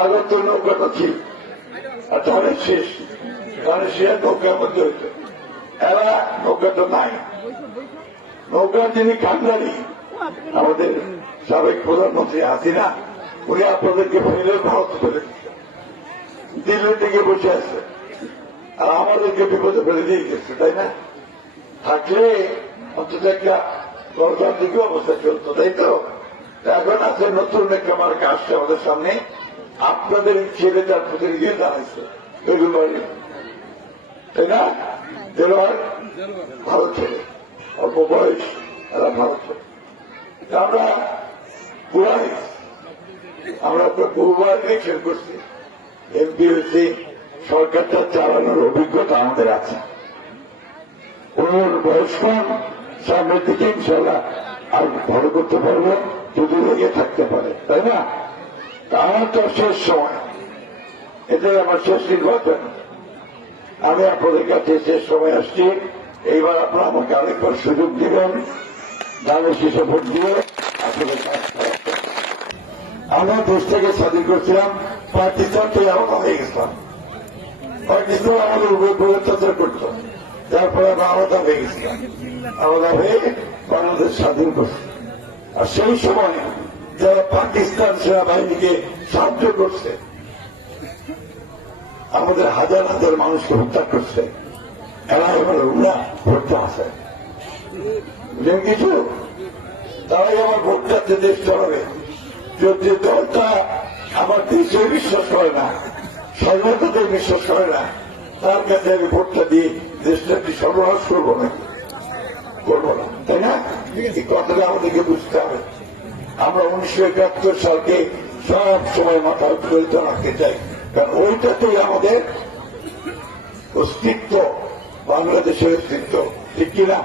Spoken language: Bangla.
আগে তো নৌকাটা ছিল আর তাহলে শেষ, তাহলে সে নৌকার মধ্যে হইত। এরা নৌকাটা নাই। নৌকার যিনি কান্ডারি আমাদের সাবেক প্রধানমন্ত্রী হাসিনা, উনি আপনাদেরকে ফেলে ভারত ফেলে দিল্লির দিকে বসে আছে আর আমাদেরকে বিপদে ফেলে দিয়ে গেছে, তাই না? থাকলে অন্তত একটা গণতান্ত্রিক অবস্থা চলতো, তাই তো? এখন আছে নতুন একটা মার্কা আসছে আমাদের সামনে, আপনাদের ছেলে তার প্রতিনিধি দাঁড়াইছে, তাই না? ভালো ছেলে, অল্প বয়স, এরা ভালো ছেলে। আমরা পুরাই আমরা বহুবার ইলেকশন করছি, এমপি হয়েছি, সরকারটা চালানোর অভিজ্ঞতা আমাদের আছে। ওর বয়স কম, সামনের দিকে ইনশাল্লাহ আর ভালো করতে পারবো যদি লেগে থাকতে পারে, তাই না? আমার তো শেষ সময়, এটাই আমার শেষ নির্বাচন। আমি আপনাদের কাছে শেষ সময় আসছি। এইবার আপনারা আমাকে আরেকবার সুযোগ দিবেন, ধানের শীষে ভোট দিয়ে আপনাদের কাজ করার। আমরা দেশ থেকে স্বাধীন করছিলাম, পাকিস্তান থেকে আলাদা হয়ে গেছিলাম। পাকিস্তান আমাদের উপর অত্যাচার করত, তারপরে আমরা আলাদা হয়ে গেছিলাম, আলাদা হয়ে বাংলাদেশ স্বাধীন করছে। আর সেই সময় যারা পাকিস্তান সেনাবাহিনীকে সাহায্য করছে, আমাদের হাজার হাজার মানুষকে হত্যা করছে, এরা এবার উন্না ভোটটা আসে কিছু, তারাই আমার ভোট চাচ্ছে দেশ চলাবে। যে দলটা আমার দেশে বিশ্বাস করে না, সর্বদাতে বিশ্বাস করে না, তার কাছে আমি ভোটটা দিয়ে দেশটা কি সর্বনাশ করবো না? করবো না, তাই না? এই কথাটা আমাদেরকে বুঝতে হবে। আমরা 1971 সালকে সব সময় মাথা উত্তোলিত রাখতে চাই, কারণ ওইটাতেই আমাদের অস্তিত্ব, বাংলাদেশের অস্তিত্ব, ঠিক কিনা?